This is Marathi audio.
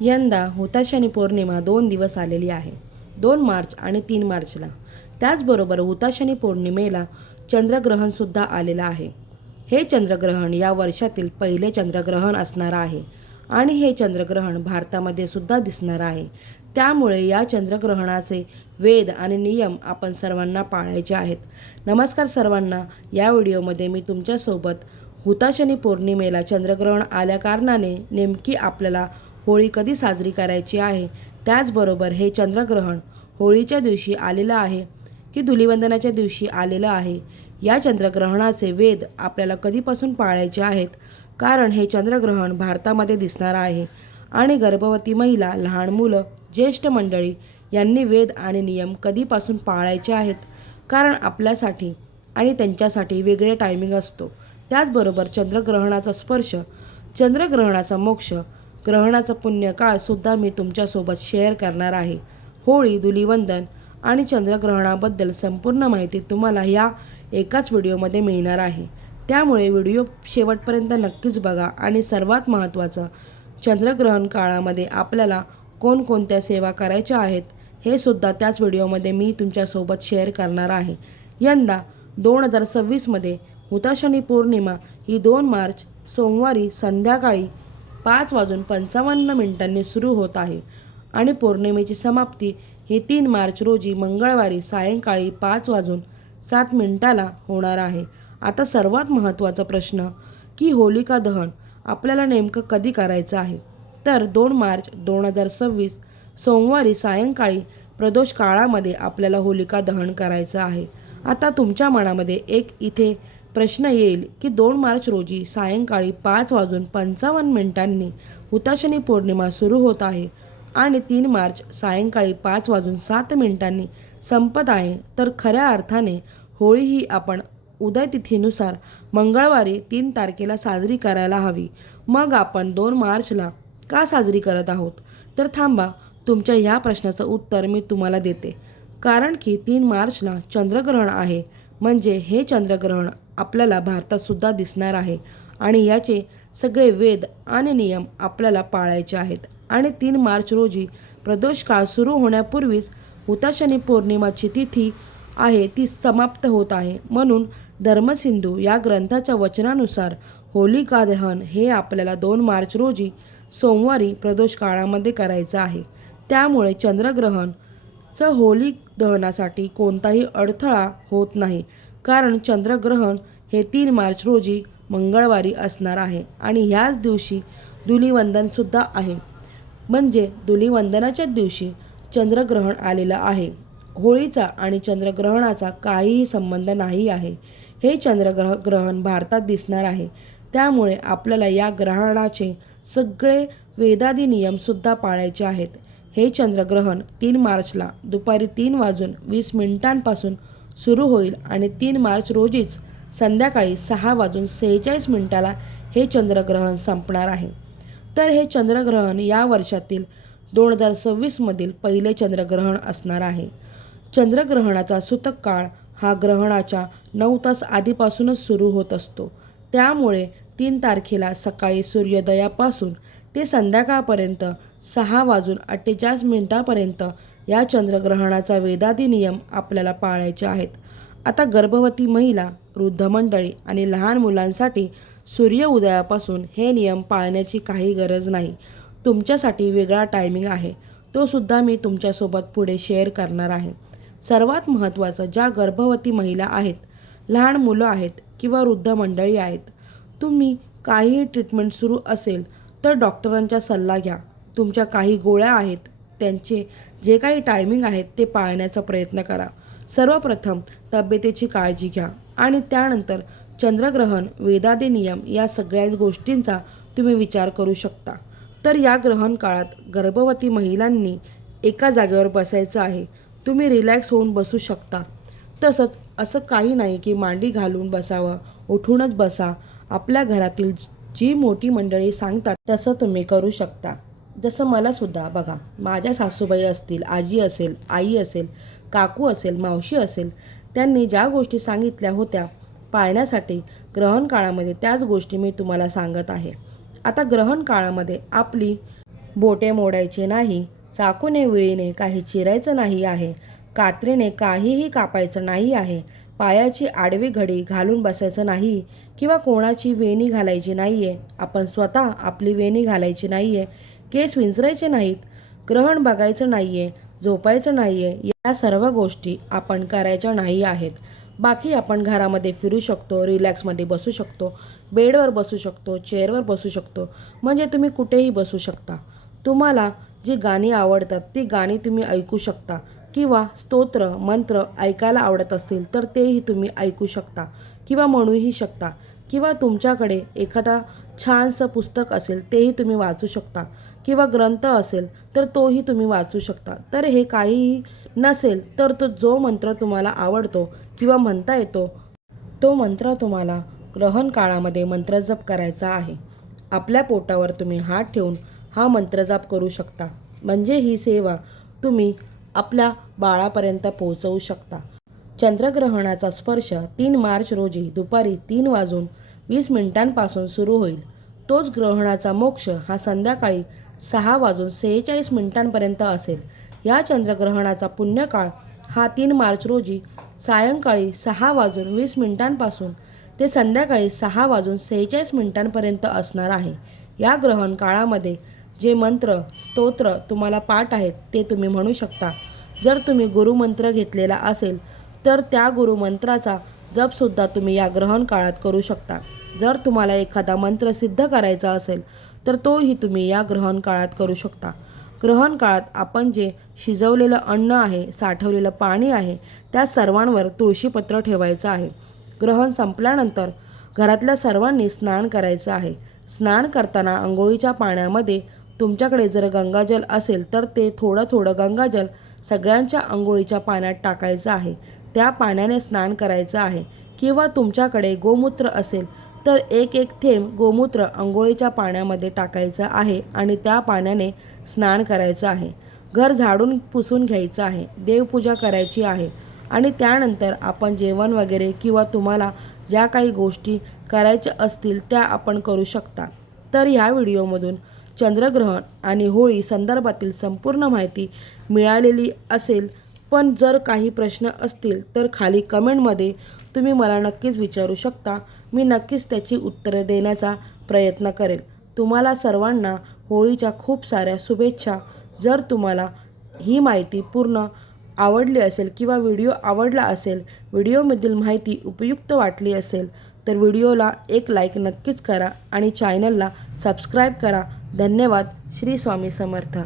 यंदा हुताशनी पौर्णिमा 2 दिवस आलेली आहे, 2 मार्च आणि 3 मार्चला. त्याचबरोबर हुताशनी पौर्णिमेला चंद्रग्रहणसुद्धा आलेलं आहे. हे चंद्रग्रहण या वर्षातील पहिले चंद्रग्रहण असणार आहे आणि हे चंद्रग्रहण भारतामध्ये सुद्धा दिसणार आहे. त्यामुळे या चंद्रग्रहणाचे वेद आणि नियम आपण सर्वांना पाळायचे आहेत. नमस्कार सर्वांना. या व्हिडिओमध्ये मी तुमच्यासोबत हुताशनी पौर्णिमेला चंद्रग्रहण आल्याकारणाने नेमकी आपल्याला होळी कधी साजरी करायची आहे, त्याचबरोबर हे चंद्रग्रहण होळीच्या दिवशी आलेलं आहे की धुलिवंदनाच्या दिवशी आलेलं आहे, या चंद्रग्रहणाचे वेद आपल्याला कधीपासून पाळायचे आहेत, कारण हे चंद्रग्रहण भारतामध्ये दिसणार आहे आणि गर्भवती महिला, लहान मुलं, ज्येष्ठ मंडळी यांनी वेद आणि नियम कधीपासून पाळायचे आहेत, कारण आपल्यासाठी आणि त्यांच्यासाठी वेगळे टायमिंग असतो. त्याचबरोबर चंद्रग्रहणाचा स्पर्श, चंद्रग्रहणाचा मोक्ष, ग्रहणाचा पुण्यकाळसुद्धा मी तुमच्यासोबत शेअर करणार आहे. होळी, धुलिवंदन आणि चंद्रग्रहणाबद्दल संपूर्ण माहिती तुम्हाला या एकाच व्हिडिओमध्ये मिळणार आहे. त्यामुळे व्हिडिओ शेवटपर्यंत नक्कीच बघा. आणि सर्वात महत्त्वाचं, चंद्रग्रहण काळामध्ये आपल्याला कोणकोणत्या सेवा करायच्या आहेत हे सुद्धा त्याच व्हिडिओमध्ये मी तुमच्यासोबत शेअर करणार आहे. यंदा 2026मध्ये हुताशनी पौर्णिमा ही 2 मार्च सोमवारी संध्याकाळी 5:55 सुरू होत आहे आणि पौर्णिमेची समाप्ती ही 3 मार्च रोजी मंगळवारी सायंकाळी 5:07 होणार आहे. आता सर्वात महत्त्वाचा प्रश्न की होलिका दहन आपल्याला नेमकं कधी करायचं आहे, तर 2 मार्च 2026 सोमवारी सायंकाळी प्रदोष काळामध्ये आपल्याला होलिका दहन करायचं आहे. आता तुमच्या मनामध्ये एक इथे प्रश्न येईल की 2 मार्च रोजी सायंकाळी 5:55 हुताशनी पौर्णिमा सुरू होत आहे आणि 3 मार्च सायंकाळी 5:07 संपत आहे, तर खऱ्या अर्थाने होळी ही आपण उदयतिथीनुसार मंगळवारी 3 तारखेला साजरी करायला हवी. मग आपण 2 मार्चला का साजरी करत आहोत? तर थांबा, तुमच्या ह्या प्रश्नाचं उत्तर मी तुम्हाला देते. कारण की 3 मार्चला चंद्रग्रहण आहे, म्हणजे हे चंद्रग्रहण आपल्याला भारतातसुद्धा दिसणार आहे आणि याचे सगळे वेद आणि नियम आपल्याला पाळायचे आहेत. आणि 3 मार्च रोजी प्रदोष काळ सुरू होण्यापूर्वीच हुताशनी पौर्णिमाची तिथी आहे ती समाप्त होत आहे. म्हणून धर्मसिंधू या ग्रंथाच्या वचनानुसार होलिका दहन हे आपल्याला 2 मार्च रोजी सोमवारी प्रदोष काळामध्ये करायचं आहे. त्यामुळे चंद्रग्रहणचं होली दहनासाठी कोणताही अडथळा होत नाही, कारण चंद्रग्रहण हे 3 मार्च रोजी मंगळवारी असणार आहे आणि ह्याच दिवशी धुलिवंदनसुद्धा आहे, म्हणजे धुलिवंदनाच्या दिवशी चंद्रग्रहण आलेलं आहे. होळीचा आणि चंद्रग्रहणाचा काहीही संबंध नाही आहे. हे चंद्रग्रहण भारतात दिसणार आहे, त्यामुळे आपल्याला या ग्रहणाचे सगळे वेदादी नियमसुद्धा पाळायचे आहेत. हे चंद्रग्रहण 3 मार्चला दुपारी 3:20 सुरू होईल आणि 3 मार्च रोजीच संध्याकाळी 6:46 हे चंद्रग्रहण संपणार आहे. तर हे चंद्रग्रहण या वर्षातील 2026मधील पहिले चंद्रग्रहण असणार आहे. चंद्रग्रहणाचा सूतक काळ हा ग्रहणाच्या 9 तास आधीपासूनच सुरू होत असतो. त्यामुळे 3 तारखेला सकाळी सूर्योदयापासून ते संध्याकाळपर्यंत 6:48 या चंद्रग्रहणाचा वेदादी नियम आपल्याला पाळायचे आहेत. आता गर्भवती महिला, वृद्ध मंडळी आणि लहान मुलांसाठी सूर्य उदयापासून हे नियम पाळण्याची काही गरज नाही. तुमच्यासाठी वेगळा टायमिंग आहे, तो सुद्धा मी तुमच्यासोबत पुढे शेअर करणार आहे. सर्वात महत्त्वाचं, ज्या गर्भवती महिला आहेत, लहान मुलं आहेत किंवा वृद्ध मंडळी आहेत, तुम्ही काहीही ट्रीटमेंट सुरू असेल तर डॉक्टरांचा सल्ला घ्या. तुमच्या काही गोळ्या आहेत, त्यांचे जे काही टायमिंग आहेत ते पाळण्याचा प्रयत्न करा. सर्वप्रथम तब्येतीची काळजी घ्या आणि त्यानंतर चंद्रग्रहण, वेदादी नियम या सगळ्या गोष्टींचा तुम्ही विचार करू शकता. तर या ग्रहण काळात गर्भवती महिलांनी एका जागेवर बसायचं आहे. तुम्ही रिलॅक्स होऊन बसू शकता. तसंच असं काही नाही की मांडी घालून बसावं, उठूनच बसा. आपल्या घरातील जी मोठी मंडळी सांगतात तसं तुम्ही करू शकता. जसं मलासुद्धा बघा, माझ्या सासूबाई असतील, आजी असेल, आई असेल, काकू असेल, मावशी असेल, त्यांनी ज्या गोष्टी सांगितल्या होत्या पाळण्यासाठी ग्रहण काळामध्ये, त्याच गोष्टी मी तुम्हाला सांगत आहे. आता ग्रहण काळामध्ये आपली बोटे मोडायचे नाही, चाकूने विळीने काही चिरायचं नाही आहे, कात्रीने काहीही कापायचं नाही आहे, पायाची आडवी घडी घालून बसायचं नाही किंवा कोणाची वेणी घालायची नाही आहे, आपण स्वतः आपली वेणी घालायची नाही आहे, केस विंचरायचे नाहीत, ग्रहण बघायचं नाही आहे, झोपायचं नाही आहे, या सर्व गोष्टी आपण करायच्या नाही आहेत. बाकी आपण घरामध्ये फिरू शकतो, रिलॅक्समध्ये बसू शकतो, बेडवर बसू शकतो, चेअरवर बसू शकतो, म्हणजे तुम्ही कुठेही बसू शकता. तुम्हाला जी गाणी आवडतात ती गाणी तुम्ही ऐकू शकता किंवा स्तोत्र मंत्र ऐकायला आवडत असतील तर तेही तुम्ही ऐकू शकता किंवा म्हणूही शकता किंवा तुमच्याकडे एखादा छानसं पुस्तक असेल तेही तुम्ही वाचू शकता किंवा ग्रंथ असेल तर तोही तुम्ही वाचू शकता. तर हे काहीही नसेल तर तो जो मंत्र तुम्हाला आवडतो किंवा म्हणता येतो तो मंत्र तुम्हाला ग्रहण काळामध्ये मंत्रजप करायचा आहे. आपल्या पोटावर तुम्ही हात ठेवून हा मंत्रजप करू शकता, म्हणजे ही सेवा तुम्ही आपल्या बाळापर्यंत पोहोचवू शकता. चंद्रग्रहणाचा स्पर्श 3 मार्च रोजी दुपारी 3:20 सुरू होईल. तोच ग्रहणाचा मोक्ष हा संध्याकाळी 6:46 असेल. या चंद्रग्रहणाचा पुण्यकाळ हा 3 मार्च रोजी सायंकाळी 6:20 ते संध्याकाळी 6:46 असणार आहे. या ग्रहण काळामध्ये जे मंत्र स्तोत्र तुम्हाला पाठ आहेत ते तुम्ही म्हणू शकता. जर तुम्ही गुरुमंत्र घेतलेला असेल तर त्या गुरुमंत्राचा जपसुद्धा तुम्ही या ग्रहण काळात करू शकता. जर तुम्हाला एखादा मंत्र सिद्ध करायचा असेल तर तोही तुम्ही या ग्रहण काळात करू शकता. ग्रहण काळात आपण जे शिजवलेलं अन्न आहे, साठवलेलं पाणी आहे, त्या सर्वांवर तुळशीपत्र ठेवायचं आहे. ग्रहण संपल्यानंतर घरातल्या सर्वांनी स्नान करायचं आहे. स्नान करताना अंघोळीच्या पाण्यामध्ये तुमच्याकडे जर गंगाजल असेल तर ते थोडं थोडं गंगाजल सगळ्यांच्या अंघोळीच्या पाण्यात टाकायचं आहे. त्या पाण्याने स्नान करायचं आहे किंवा तुमच्याकडे गोमूत्र असेल तर एक एक थेंब गोमूत्र अंघोळीच्या पाण्यामध्ये टाकायचं आहे आणि त्या पाण्याने स्नान करायचं आहे. घर झाडून पुसून घ्यायचं आहे, देवपूजा करायची आहे आणि त्यानंतर आपण जेवण वगैरे किंवा तुम्हाला ज्या काही गोष्टी करायच्या असतील त्या आपण करू शकता. तर ह्या व्हिडिओमधून चंद्रग्रहण आणि होळी संदर्भातील संपूर्ण माहिती मिळालेली असेल, पण जर काही प्रश्न असतील तर खाली कमेंटमध्ये तुम्ही मला नक्कीच विचारू शकता. मी नक्कीच त्याची उत्तरं देण्याचा प्रयत्न करेल. तुम्हाला सर्वांना होळीच्या खूप साऱ्या शुभेच्छा. जर तुम्हाला ही माहिती पूर्ण आवडली असेल किंवा व्हिडिओ आवडला असेल, व्हिडिओमधील माहिती उपयुक्त वाटली असेल तर व्हिडिओला एक लाईक नक्कीच करा आणि चॅनलला सबस्क्राईब करा. धन्यवाद. श्री स्वामी समर्थ.